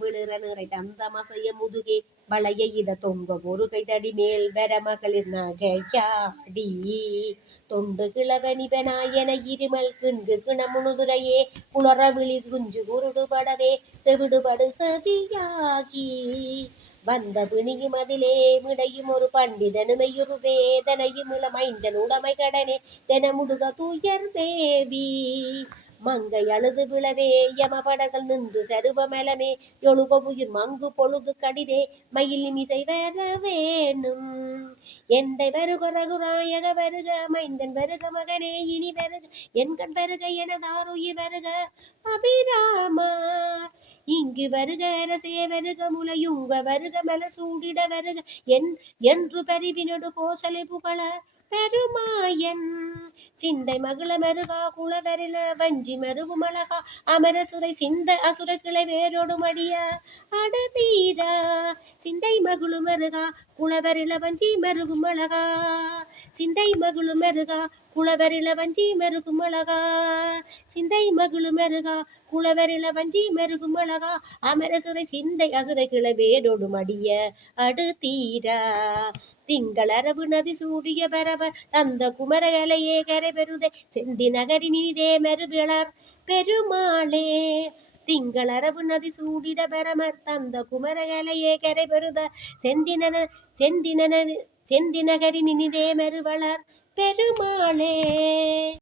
விழுற நிறை தந்த மசைய முதுகே வளைய இத தொங்க ஒரு கைதடி மேல் வர மகளிர் நகையாடி தொண்டு கிழவனிவனாயன இருமல் கிண்கு கிணமுணுதுரையே புலர விழி குஞ்சு குருடுபடவே செவிடுபடு செவியாகி வந்த பிணியும் அதிலே விடையும் ஒரு பண்டிதனுமையுறு வேதனையும் இளமைந்தன் உடைமை கடனே தெனமுடுக துயர் தேவி மங்கை அழுது விழவே யமபடகள் நின்று சருவமலமே எழுக உயிர் மங்கு பொழுது கடிதே மயில் நிமிசை வர வேணும் எந்தை வருக ரகுராயக வருக மைந்தன் வருக மகனே இனி வருக என்கண் வருக எனதாருயிர் வருக அபிராமா இங்கு வருக அரசே வருக முலையுங்க வருக மல சூடிட வருக என்று பரிவினொடு கோசலை புகழ பெருமாயன் சிந்தை மகள மருகா குளவரில வஞ்சி மருகும் அழகா அமர சுரை சிந்த அசுர கிளை வேரோடு மடிய அடதீரா சிந்தை மகளு மருகா குளவரில வஞ்சி மருகும் அழகா சிந்தை மகளு மருகா குளவரில வஞ்சி மருகும் அழகா சிந்தை மகளு மருகா குளவரில வஞ்சி மருகும் அழகா அமர சுரை சிந்தை அசுர கிளை வேரோடு மடிய அடுதீரா திங்கள் அரபு நதி சூடிய பரவ தந்த குமரகலையே கரை பெருதே செந்தி நகரி நீதே மறுவிளர் பெருமாளே திங்கள் அரபு நதி சூடிட பரமர் தந்த குமரகலையே கரை பெருத செந்தி நகரி நினிதே மறுவளர் பெருமாளே.